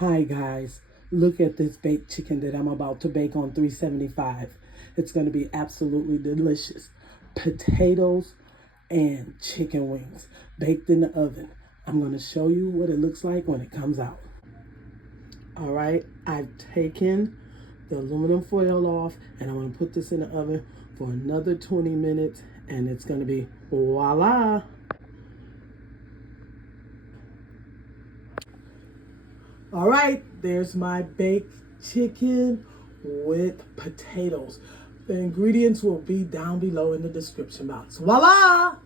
Hi guys, look at this baked chicken that I'm about to bake on 375. It's going to be absolutely delicious. Potatoes and chicken wings baked in the oven. I'm going to show you what it looks like when it comes out. All right, I've taken the aluminum foil off and I'm going to put this in the oven for another 20 minutes and it's going to be voila. All right, there's my baked chicken with potatoes. The ingredients will be down below in the description box. Voila!